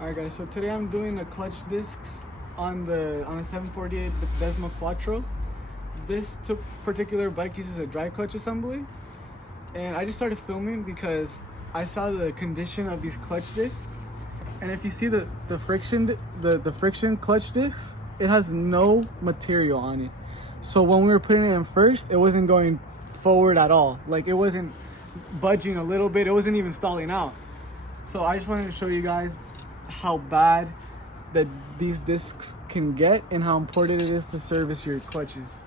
Alright guys, so today I'm doing the clutch discs on a 748 desmoquattro. This particular bike uses a dry clutch assembly, and I just started filming because I saw the condition of these clutch discs. And if you see the friction clutch discs, it has no material on it. So when we were putting it in first, it wasn't going forward at all. Like, it wasn't budging a little bit, it wasn't even stalling out. So I just wanted to show you guys how bad that these discs can get and how important it is to service your clutches.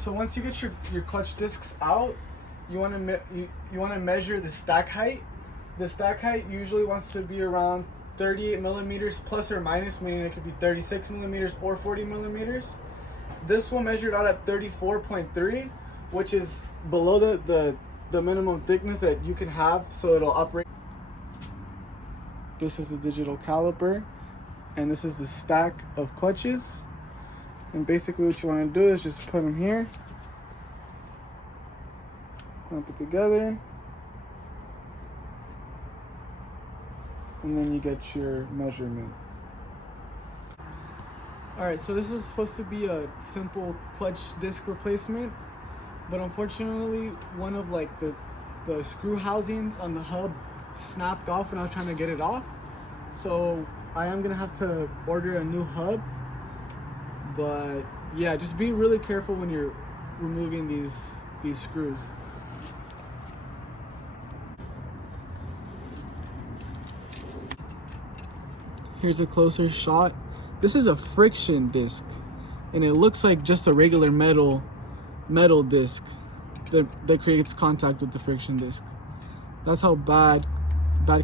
So once you get your clutch discs out, you want to measure the stack height. The stack height usually wants to be around 38 millimeters plus or minus, meaning it could be 36 millimeters or 40 millimeters. This one measured out at 34.3, which is below the minimum thickness that you can have, so it'll operate. This is the digital caliper, and this is the stack of clutches. And basically what you want to do is just put them here, clamp it together, and then you get your measurement. Alright, so this was supposed to be a simple clutch disc replacement, but unfortunately one of the screw housings on the hub snapped off when I was trying to get it off. So I am gonna have to order a new hub. But yeah, just be really careful when you're removing these screws. Here's a closer shot. This is a friction disc, and it looks like just a regular metal disc that creates contact with the friction disc. That's how bad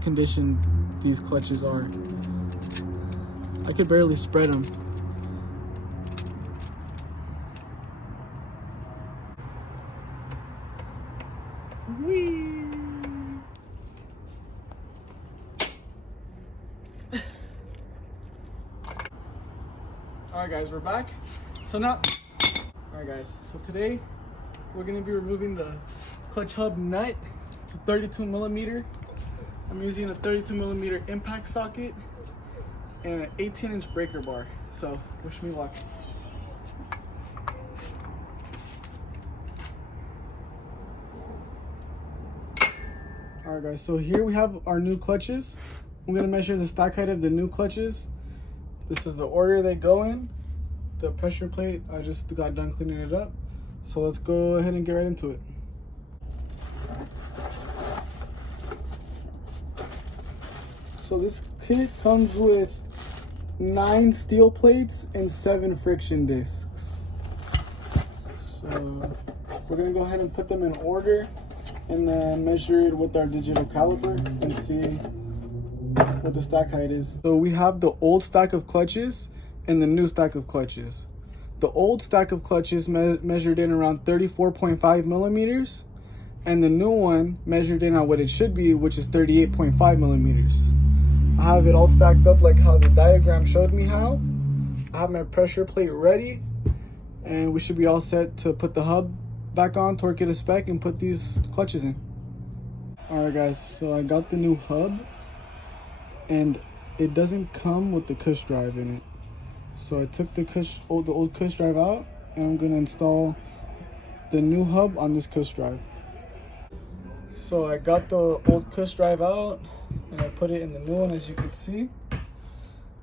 condition these clutches are. I could barely spread them. Alright guys, we're back. Alright guys, so today we're gonna be removing the clutch hub nut. It's a 32 millimeter. I'm using a 32 millimeter impact socket and an 18-inch breaker bar. So wish me luck. Alright guys, so here we have our new clutches. I'm gonna measure the stack height of the new clutches. This is the order they go in. The pressure plate, I just got done cleaning it up. So let's go ahead and get right into it. So this kit comes with 9 steel plates and 7 friction discs. So we're gonna go ahead and put them in order and then measure it with our digital caliper and see what the stack height is. So we have the old stack of clutches and the new stack of clutches. The old stack of clutches measured in around 34.5 millimeters, and the new one measured in at what it should be, which is 38.5 millimeters. I have it all stacked up like how the diagram showed me how. I have my pressure plate ready, and we should be all set to put the hub back on, torque it to spec, and put these clutches in. Alright guys, so I got the new hub, and it doesn't come with the cush drive in it. So I took the old cush drive out, and I'm gonna install the new hub on this cush drive. So I got the old cush drive out and I put it in the new one, as you can see.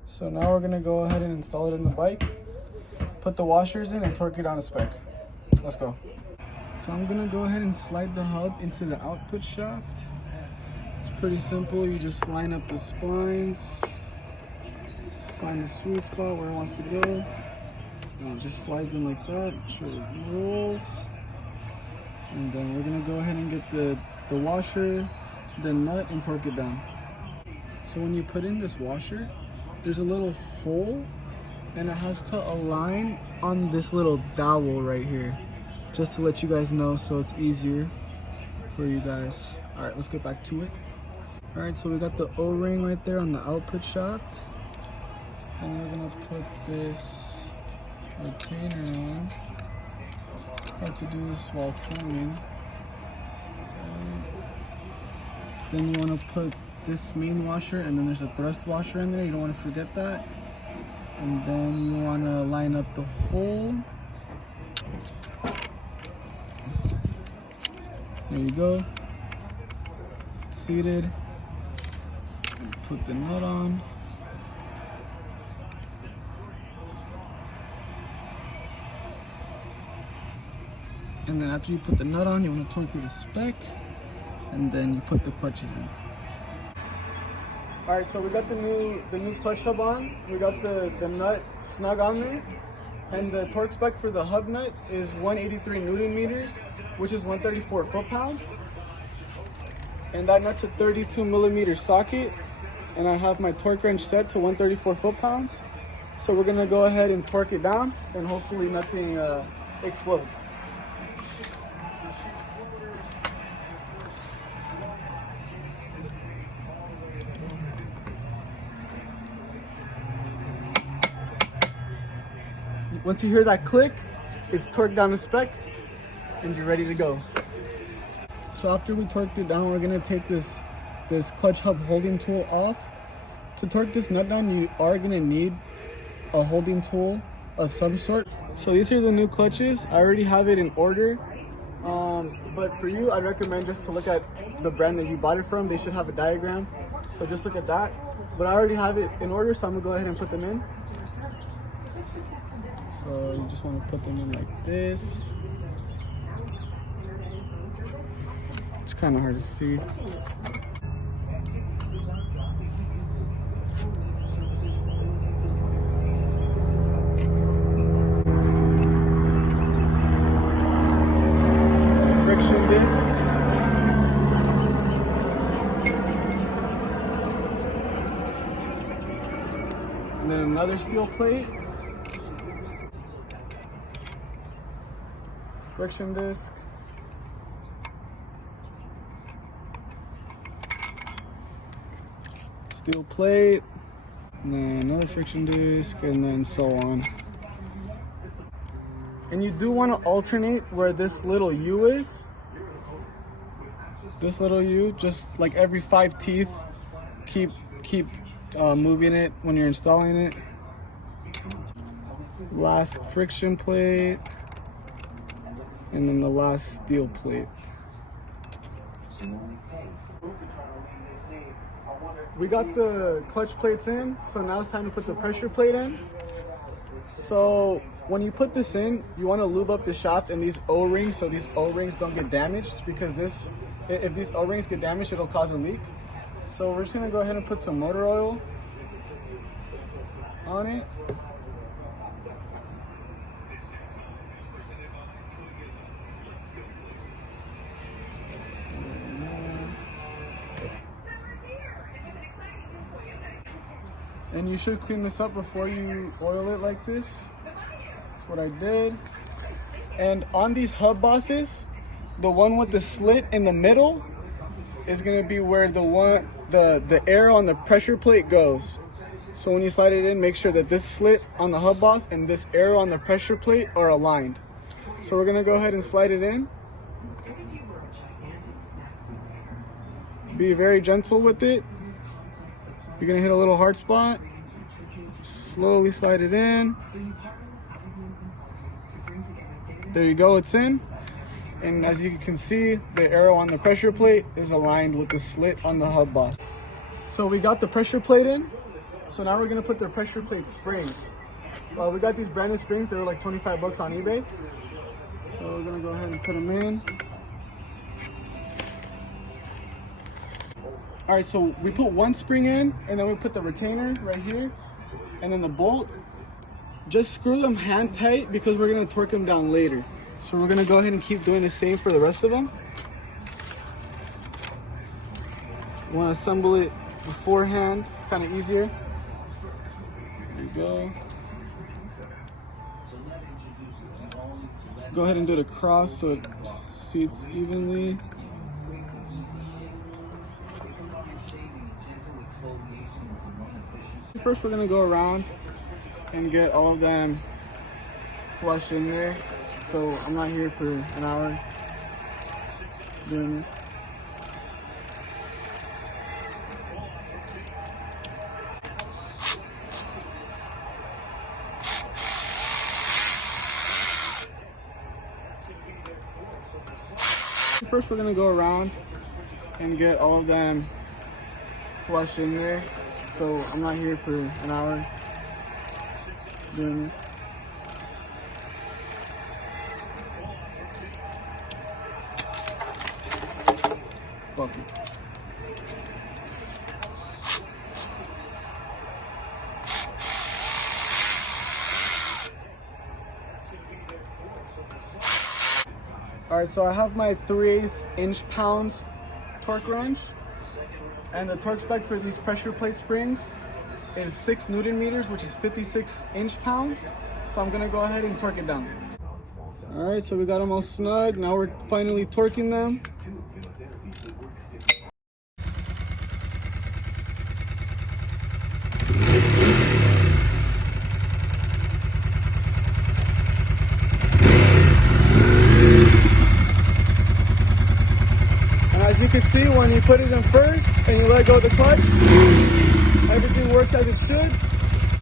So now we're gonna go ahead and install it in the bike, put the washers in, and torque it down to spec. Let's go. So I'm gonna go ahead and slide the hub into the output shaft. It's pretty simple. You just line up the splines, find the sweet spot where it wants to go. And it just slides in like that, sure it rolls. And then we're gonna go ahead and get the washer, the nut, and torque it down. So when you put in this washer, there's a little hole and it has to align on this little dowel right here. Just to let you guys know so it's easier for you guys. All right, let's get back to it. All right, so we got the O-ring right there on the output shaft. Then we're gonna put this retainer on. Hard to do this while filming. Then you wanna put this main washer, and then there's a thrust washer in there. You don't wanna forget that. And then you wanna line up the hole. There you go. Seated. Put the nut on. And then after you put the nut on, you want to torque it to spec, and then you put the clutches in. All right, so we got the new clutch hub on. We got the nut snug on there, and the torque spec for the hub nut is 183 Newton meters, which is 134 foot-pounds. And that nut's a 32 millimeter socket, and I have my torque wrench set to 134 foot-pounds. So we're gonna go ahead and torque it down, and hopefully nothing explodes. Once you hear that click, it's torqued down to spec, and you're ready to go. So after we torqued it down, we're gonna take this clutch hub holding tool off. To torque this nut down, you are gonna need a holding tool of some sort. So these are the new clutches. I already have it in order. But for you, I recommend just to look at the brand that you bought it from. They should have a diagram. So just look at that. But I already have it in order, so I'm gonna go ahead and put them in. So you just want to put them in like this. It's kind of hard to see. Friction disc. And then another steel plate. Friction disc. Steel plate. And then another friction disc, and then so on. And you do want to alternate where this little U is. This little U, just like every 5 teeth. Keep moving it when you're installing it. Last friction plate. And then the last steel plate. We got the clutch plates in, so now it's time to put the pressure plate in. So when you put this in, you want to lube up the shaft and these O-rings so these O-rings don't get damaged, because if these O-rings get damaged, it'll cause a leak. So we're just gonna go ahead and put some motor oil on it. And you should clean this up before you oil it like this. That's what I did. And on these hub bosses, the one with the slit in the middle is gonna be where the air on the pressure plate goes. So when you slide it in, make sure that this slit on the hub boss and this arrow on the pressure plate are aligned. So we're gonna go ahead and slide it in. Be very gentle with it. You're gonna hit a little hard spot. Slowly slide it in. There you go, it's in. And as you can see, the arrow on the pressure plate is aligned with the slit on the hub boss. So we got the pressure plate in. So now we're gonna put the pressure plate springs. We got these brand new springs. They were like 25 bucks on eBay. So we're gonna go ahead and put them in. All right, so we put one spring in, and then we put the retainer right here. And then the bolt, just screw them hand tight because we're gonna torque them down later. So we're gonna go ahead and keep doing the same for the rest of them. You wanna assemble it beforehand, it's kind of easier. There you go. Go ahead and do it across so it seats evenly. First we're gonna go around and get all of them flush in there. So I'm not here for an hour doing this. First we're gonna go around and get all of them flush in there. So I'm not here for an hour doing this. Bucket. Alright, so I have my 3/8 inch-pounds torque wrench, and the torque spec for these pressure plate springs is 6 Newton meters, which is 56 inch-pounds. So I'm gonna go ahead and torque it down. Alright, so we got them all snug. Now we're finally torquing them. As you can see, when you put it in first and you let go of the clutch, everything works as it should.